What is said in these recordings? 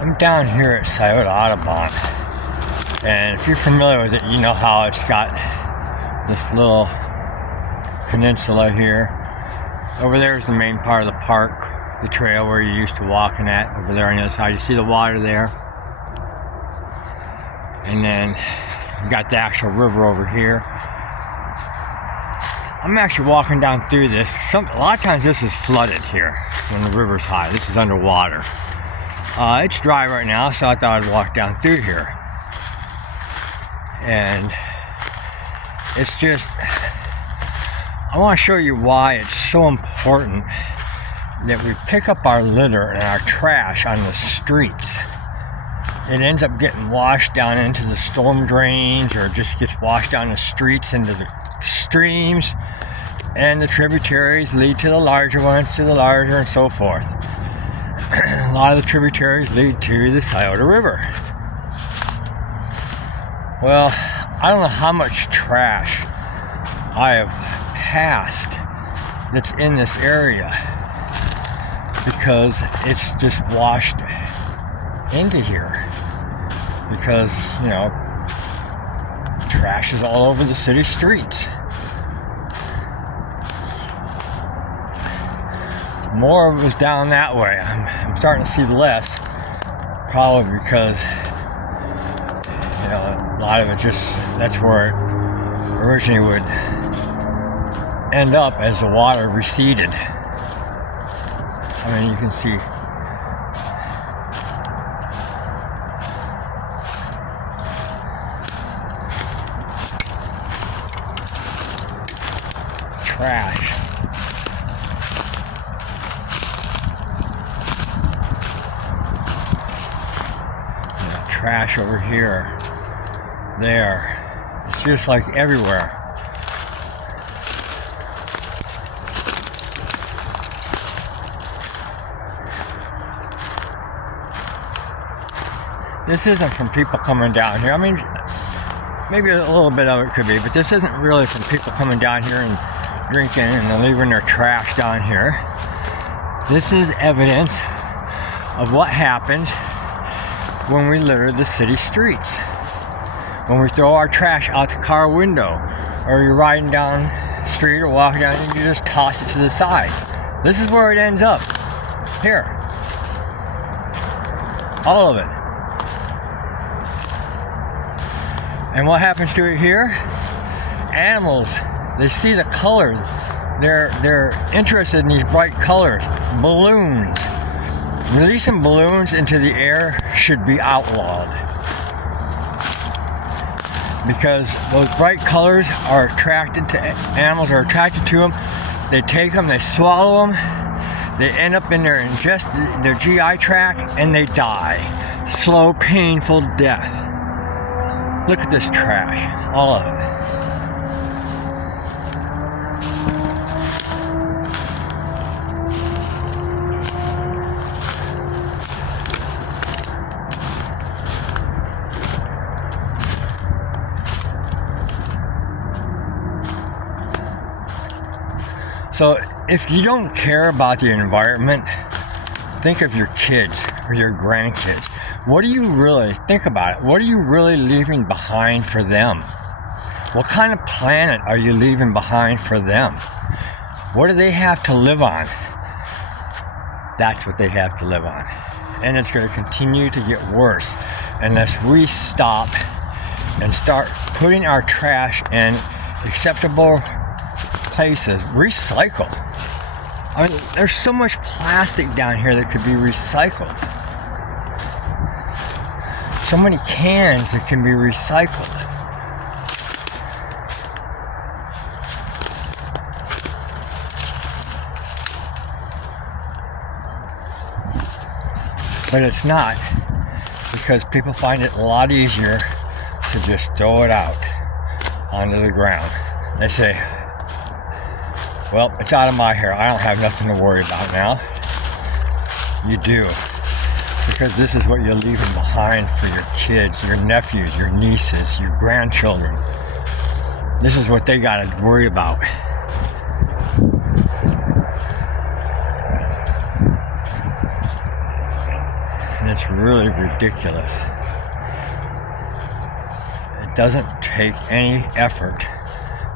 I'm down here at Scioto Audubon, and if you're familiar with it, you know how it's got this little peninsula here. Over there is the main part of the park, the trail where you're used to walking at. Over there on the other side, you see the water there, and then you got the actual river over here. I'm actually walking down through this. A lot of times this is flooded here when the river's high. This is underwater. It's dry right now, so I thought I'd walk down through here. And it's just, I want to show you why it's so important that we pick up our litter and our trash on the streets. It ends up getting washed down into the storm drains, or just gets washed down the streets into the streams, and the tributaries lead to the larger ones, to the larger, and so forth. A lot of the tributaries lead to the Scioto River. Well, I don't know how much trash I have passed that's in this area, because it's just washed into here. Because, you know, trash is all over the city streets. More of it was down that way. I'm starting to see less, probably because, you know, a lot of it just, that's where it originally would end up as the water receded. I mean, you can see trash. Trash over here, there. It's just like everywhere. This isn't from people coming down here. I mean, maybe a little bit of it could be, but this isn't really from people coming down here and drinking and leaving their trash down here. This is evidence of what happens when we litter the city streets. When we throw our trash out the car window, or you're riding down the street or walking down and you just toss it to the side. This is where it ends up. Here. All of it. And what happens to it here? Animals, they see the colors. They're interested in these bright colors. Balloons. Releasing balloons into the air should be outlawed, because those bright colors are attracted to, animals are attracted to them. They take them, they swallow them, they end up in their GI tract, and they die. Slow, painful death. Look at this trash, all of it. So if you don't care about the environment, think of your kids or your grandkids. What do you really think about it? What are you really leaving behind for them? What kind of planet are you leaving behind for them? What do they have to live on? That's what they have to live on. And it's going to continue to get worse unless we stop and start putting our trash in acceptable places. Recycle. I mean, there's so much plastic down here that could be recycled. So many cans that can be recycled. But it's not, because people find it a lot easier to just throw it out onto the ground. They say, well, it's out of my hair. I don't have nothing to worry about now. You do. Because this is what you're leaving behind for your kids, your nephews, your nieces, your grandchildren. This is what they got to worry about. and it's really ridiculous. It doesn't take any effort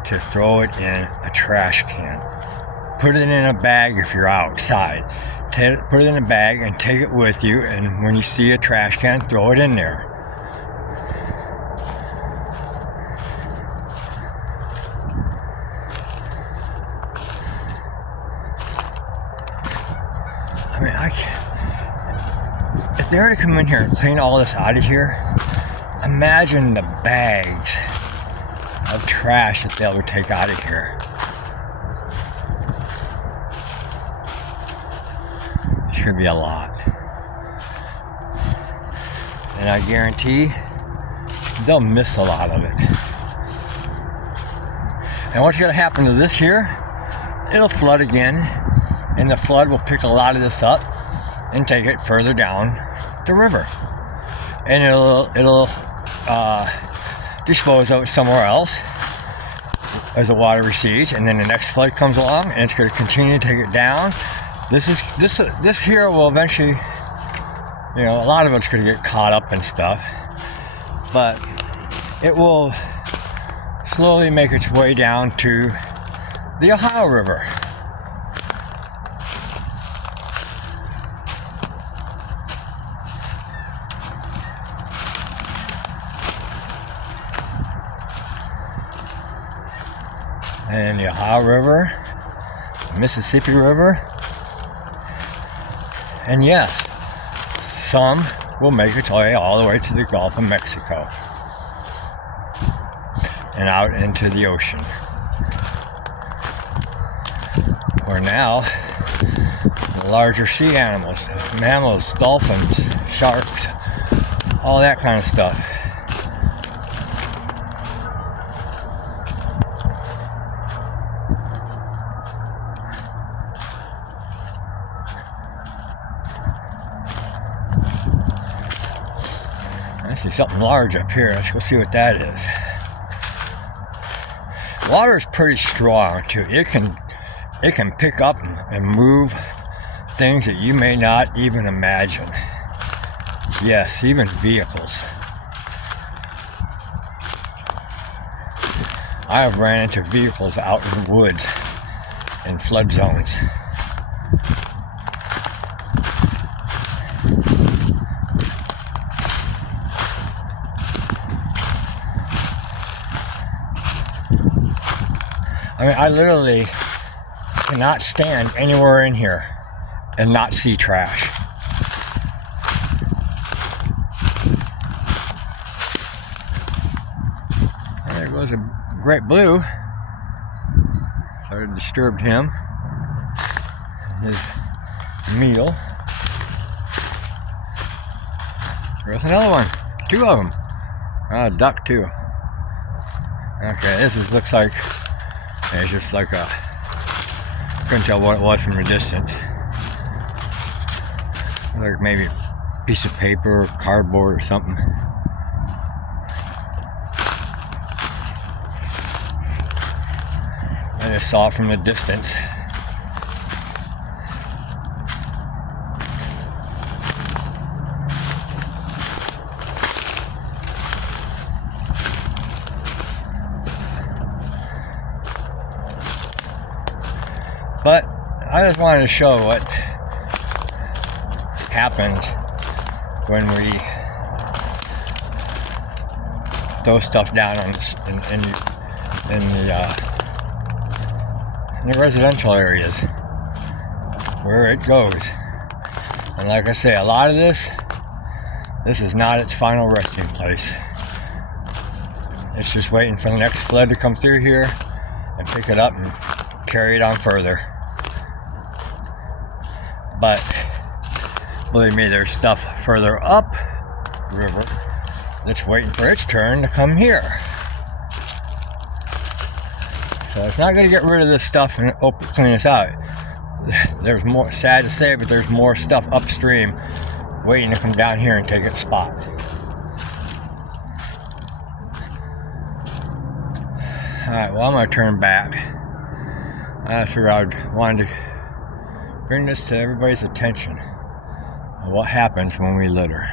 to throw it in a trash can. Put it in a bag if you're outside. Put it in a bag and take it with you, and when you see a trash can, throw it in there. I mean, if they were to come in here and clean all this out of here, imagine the bags of trash that they'll take out of here. It's going to be a lot. And I guarantee they'll miss a lot of it. And what's going to happen to this here? It'll flood again, and the flood will pick a lot of this up and take it further down the river. And it'll dispose of it somewhere else as the water recedes, and then the next flood comes along and it's going to continue to take it down. This here will eventually, you know, a lot of it's going to get caught up and stuff, but it will slowly make its way down to the Ohio River. And the Ohio River, the Mississippi River, and yes, some will make its way all the way to the Gulf of Mexico and out into the ocean, where now the larger sea animals, mammals, dolphins, sharks, all that kind of stuff. I see something large up here. Let's go see what that is. Water is pretty strong too. It can pick up and move things that you may not even imagine. Yes, even vehicles. I have ran into vehicles out in the woods in flood zones. I mean, I literally cannot stand anywhere in here and not see trash. And there goes a great blue. Sort of disturbed him, his meal. There's another one. Two of them. A duck too. Okay, this looks like, it's just like a, couldn't tell what it was from a distance. Like maybe a piece of paper or cardboard or something. I just saw it from a distance. But I just wanted to show what happens when we throw stuff down on in the residential areas where it goes. And like I say, a lot of this is not its final resting place. It's just waiting for the next flood to come through here and pick it up and carry it on further. But believe me, there's stuff further up river that's waiting for its turn to come here. So it's not going to get rid of this stuff and clean us out. There's more, sad to say, but there's more stuff upstream waiting to come down here and take its spot. Alright, well, I'm going to turn back. I figured I wanted to bring this to everybody's attention. what happens when we litter.